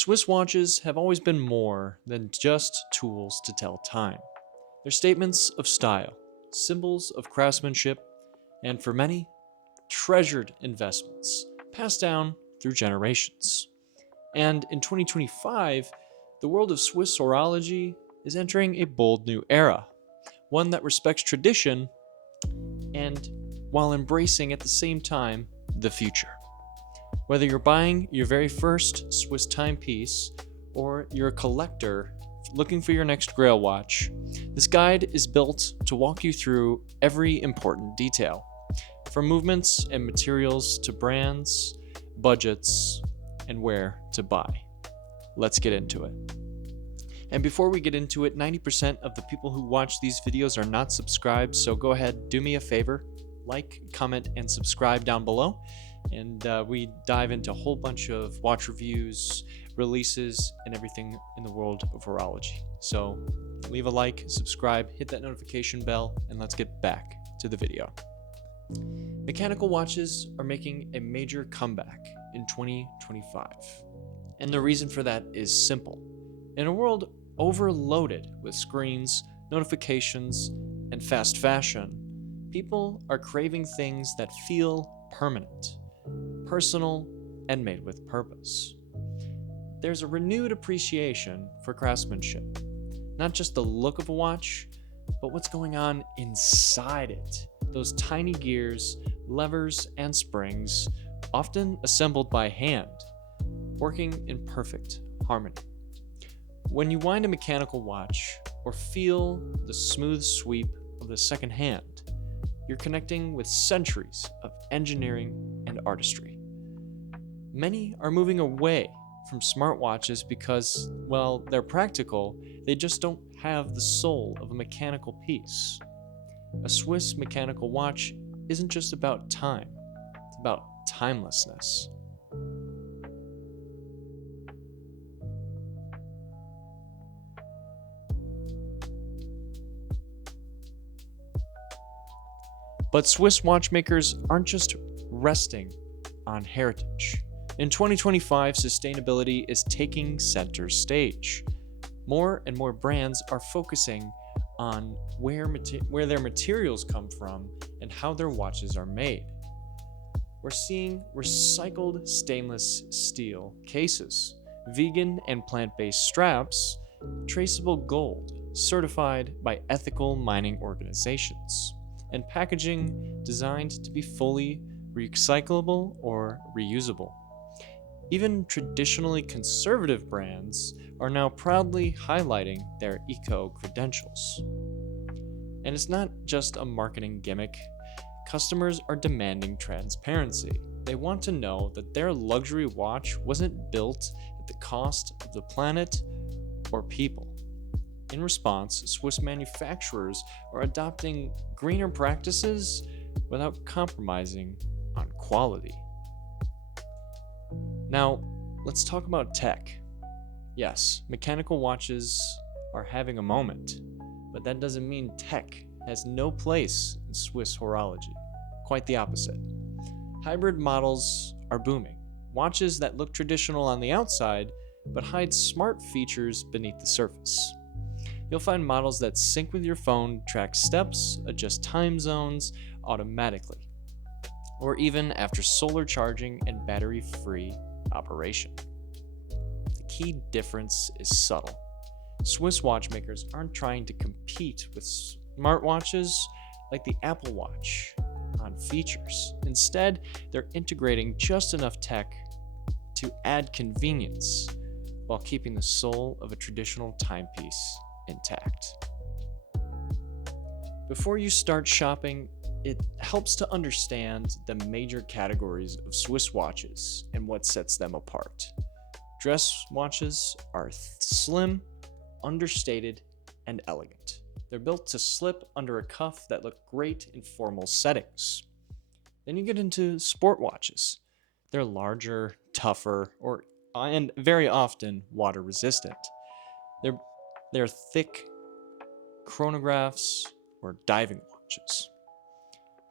Swiss watches have always been more than just tools to tell time. They're statements of style, symbols of craftsmanship, and for many, treasured investments passed down through generations. And in 2025, the world of Swiss horology is entering a bold new era, one that respects tradition and while embracing at the same time the future. Whether you're buying your very first Swiss timepiece or you're a collector looking for your next grail watch, this guide is built to walk you through every important detail, from movements and materials to brands, budgets, and where to buy. Let's get into it. And before we get into it, 90% of the people who watch these videos are not subscribed, so go ahead, do me a favor, like, comment, and subscribe down below. And we dive into a whole bunch of watch reviews, releases, and everything in the world of horology. So leave a like, subscribe, hit that notification bell, and let's get back to the video. Mechanical watches are making a major comeback in 2025. And the reason for that is simple. In a world overloaded with screens, notifications, and fast fashion, people are craving things that feel permanent, personal, and made with purpose. There's a renewed appreciation for craftsmanship, not just the look of a watch, but what's going on inside it. Those tiny gears, levers, and springs, often assembled by hand, working in perfect harmony. When you wind a mechanical watch or feel the smooth sweep of the second hand, you're connecting with centuries of engineering and artistry. Many are moving away from smartwatches because, well, they're practical, they just don't have the soul of a mechanical piece. A Swiss mechanical watch isn't just about time, it's about timelessness. But Swiss watchmakers aren't just resting on heritage. In 2025, sustainability is taking center stage. More and more brands are focusing on where their materials come from and how their watches are made. We're seeing recycled stainless steel cases, vegan and plant-based straps, traceable gold, certified by ethical mining organizations, and packaging designed to be fully recyclable or reusable. Even traditionally conservative brands are now proudly highlighting their eco-credentials. And it's not just a marketing gimmick. Customers are demanding transparency. They want to know that their luxury watch wasn't built at the cost of the planet or people. In response, Swiss manufacturers are adopting greener practices without compromising on quality. Now, let's talk about tech. Yes, mechanical watches are having a moment, but that doesn't mean tech has no place in Swiss horology. Quite the opposite. Hybrid models are booming. Watches that look traditional on the outside, but hide smart features beneath the surface. You'll find models that sync with your phone, track steps, adjust time zones automatically, or even after solar charging and battery-free operation. The key difference is subtle. Swiss watchmakers aren't trying to compete with smartwatches like the Apple Watch on features. Instead, they're integrating just enough tech to add convenience while keeping the soul of a traditional timepiece intact. Before you start shopping, it helps to understand the major categories of Swiss watches and what sets them apart. Dress watches are slim, understated, and elegant. They're built to slip under a cuff that look great in formal settings. Then you get into sport watches. They're larger, tougher, and very often water resistant. They're thick chronographs or diving watches.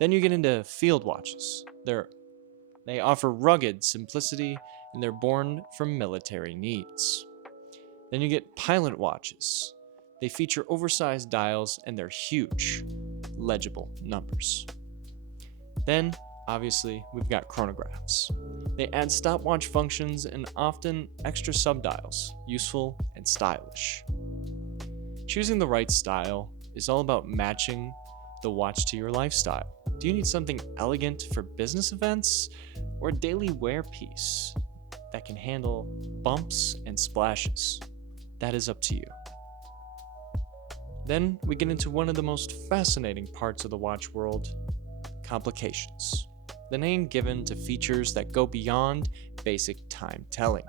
Then you get into field watches. They offer rugged simplicity and they're born from military needs. Then you get pilot watches. They feature oversized dials and they're huge, legible numbers. Then, obviously, we've got chronographs. They add stopwatch functions and often extra subdials, useful and stylish. Choosing the right style is all about matching the watch to your lifestyle. Do you need something elegant for business events or a daily wear piece that can handle bumps and splashes? That is up to you. Then we get into one of the most fascinating parts of the watch world, complications. The name given to features that go beyond basic time telling.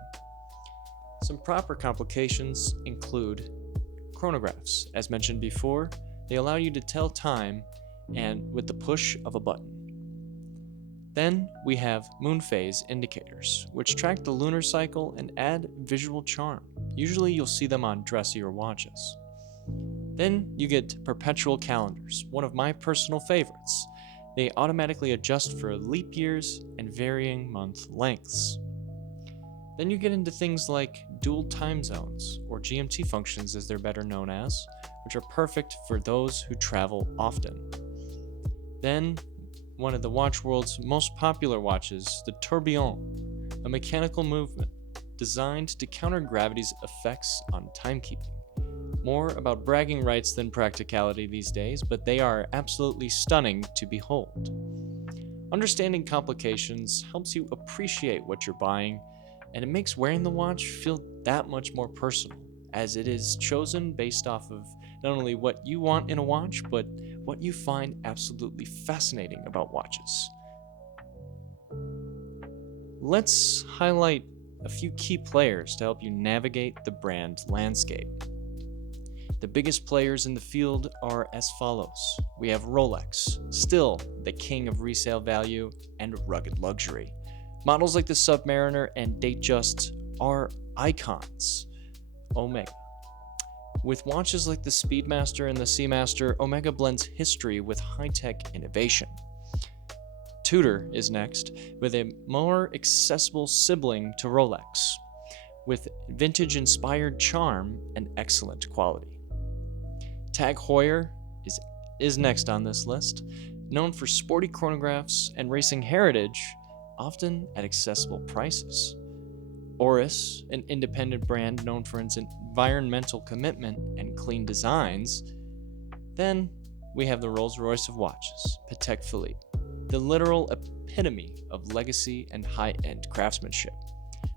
Some proper complications include chronographs. As mentioned before, they allow you to tell time and with the push of a button. Then we have moon phase indicators, which track the lunar cycle and add visual charm. Usually you'll see them on dressier watches. Then you get perpetual calendars, one of my personal favorites. They automatically adjust for leap years and varying month lengths. Then you get into things like dual time zones, or GMT functions as they're better known as, which are perfect for those who travel often. Then, one of the watch world's most popular watches, the tourbillon, a mechanical movement designed to counter gravity's effects on timekeeping. More about bragging rights than practicality these days, but they are absolutely stunning to behold. Understanding complications helps you appreciate what you're buying, and it makes wearing the watch feel that much more personal, as it is chosen based off of not only what you want in a watch, but what you find absolutely fascinating about watches. Let's highlight a few key players to help you navigate the brand landscape. The biggest players in the field are as follows. We have Rolex, still the king of resale value and rugged luxury. Models like the Submariner and Datejust are icons. Omega. With watches like the Speedmaster and the Seamaster, Omega blends history with high-tech innovation. Tudor is next, with a more accessible sibling to Rolex, with vintage-inspired charm and excellent quality. Tag Heuer is next on this list, known for sporty chronographs and racing heritage, often at accessible prices. Oris, an independent brand known for its environmental commitment and clean designs. Then we have the Rolls-Royce of watches, Patek Philippe, the literal epitome of legacy and high-end craftsmanship.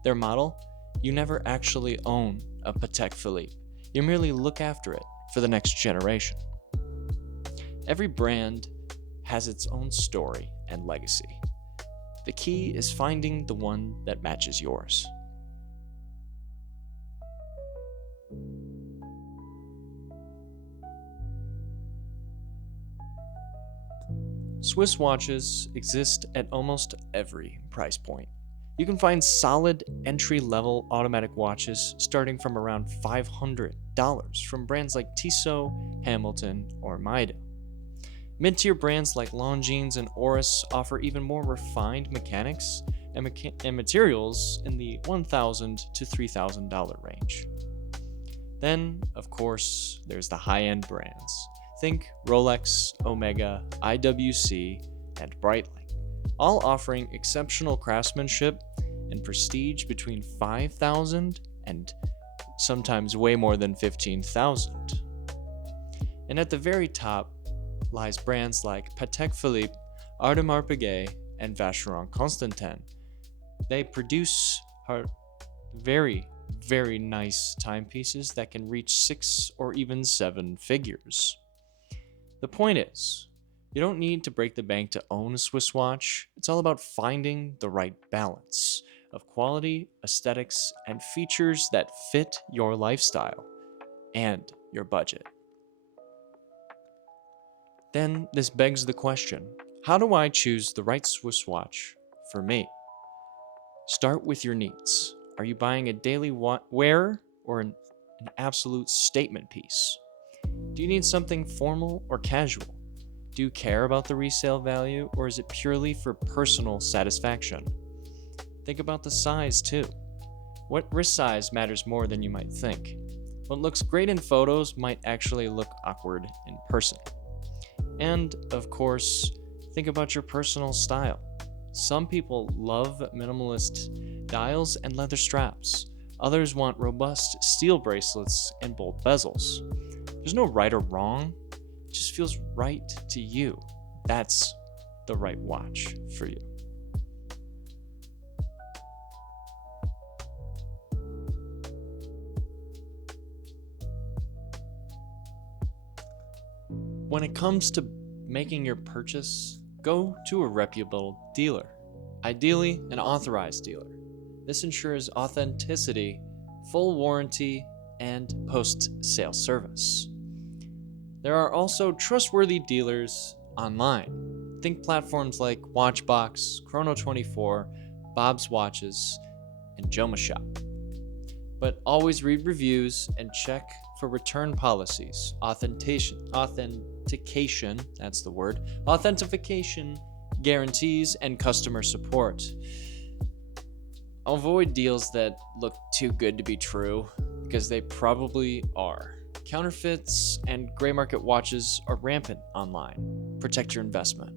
Their model, you never actually own a Patek Philippe. You merely look after it for the next generation. Every brand has its own story and legacy. The key is finding the one that matches yours. Swiss watches exist at almost every price point. You can find solid entry-level automatic watches starting from around $500 from brands like Tissot, Hamilton, or Mida. Mid-tier brands like Longines and Oris offer even more refined mechanics and materials in the $1,000 to $3,000 range. Then, of course, there's the high-end brands. Think Rolex, Omega, IWC, and Breitling, all offering exceptional craftsmanship and prestige between $5,000 and sometimes way more than $15,000. And at the very top lies brands like Patek Philippe, Audemars Piguet, and Vacheron Constantin. They produce very, very nice timepieces that can reach 6 or even 7 figures. The point is, you don't need to break the bank to own a Swiss watch. It's all about finding the right balance of quality, aesthetics, and features that fit your lifestyle and your budget. Then this begs the question, how do I choose the right Swiss watch for me? Start with your needs. Are you buying a daily wear or an absolute statement piece? Do you need something formal or casual? Do you care about the resale value, or is it purely for personal satisfaction? Think about the size too. What wrist size matters more than you might think? What looks great in photos might actually look awkward in person. And, of course, think about your personal style. Some people love minimalist dials and leather straps. Others want robust steel bracelets and bold bezels. There's no right or wrong. It just feels right to you. That's the right watch for you. When it comes to making your purchase, go to a reputable dealer, ideally an authorized dealer. This ensures authenticity, full warranty, and post-sale service. There are also trustworthy dealers online. Think platforms like Watchbox, Chrono24, Bob's Watches, and Joma Shop. But always read reviews and check for return policies, authentication, that's the word, authentication guarantees, and customer support. Avoid deals that look too good to be true, because they probably are. Counterfeits and gray market watches are rampant online. Protect your investment.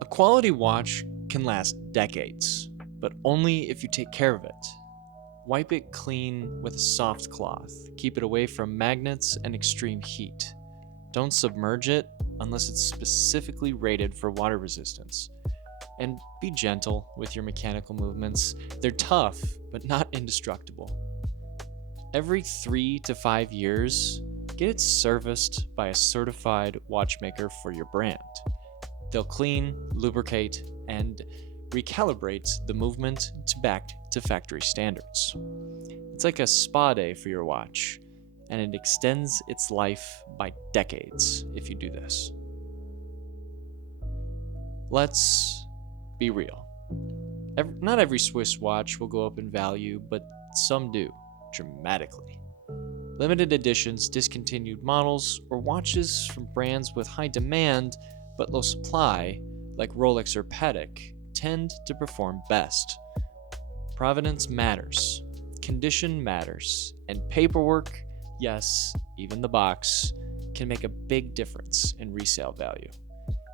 A quality watch can last decades, but only if you take care of it. Wipe it clean with a soft cloth. Keep it away from magnets and extreme heat. Don't submerge it unless it's specifically rated for water resistance. And be gentle with your mechanical movements. They're tough, but not indestructible. Every 3 to 5 years, get it serviced by a certified watchmaker for your brand. They'll clean, lubricate, and recalibrate the movement back to factory standards. It's like a spa day for your watch, and it extends its life by decades if you do this. Let's be real. Not every Swiss watch will go up in value, but some do, dramatically. Limited editions, discontinued models, or watches from brands with high demand but low supply, like Rolex or Patek, tend to perform best. Provenance matters, condition matters, and paperwork, yes, even the box, can make a big difference in resale value.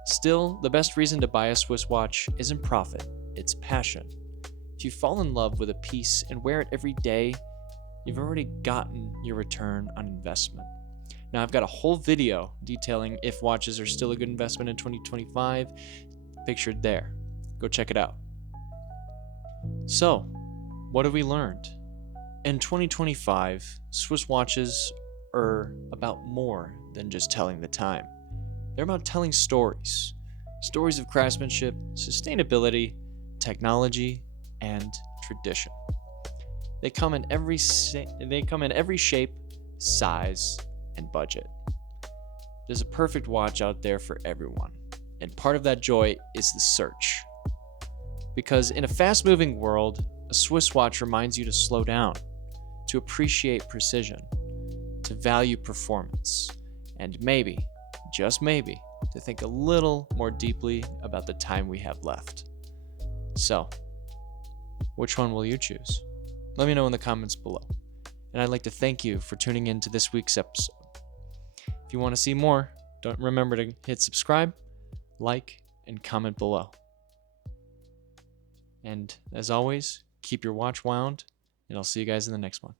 Still, the best reason to buy a Swiss watch isn't profit, it's passion. If you fall in love with a piece and wear it every day, you've already gotten your return on investment. Now, I've got a whole video detailing if watches are still a good investment in 2025, pictured there. Go check it out. So, what have we learned? In 2025, Swiss watches are about more than just telling the time. They're about telling stories. Stories of craftsmanship, sustainability, technology, and tradition. They come in every shape, size, and budget. There's a perfect watch out there for everyone, and part of that joy is the search. Because in a fast-moving world, a Swiss watch reminds you to slow down, to appreciate precision, to value performance, and maybe, just maybe, to think a little more deeply about the time we have left. So, which one will you choose? Let me know in the comments below. And I'd like to thank you for tuning in to this week's episode. If you want to see more, don't remember to hit subscribe, like, and comment below. And as always, keep your watch wound, and I'll see you guys in the next one.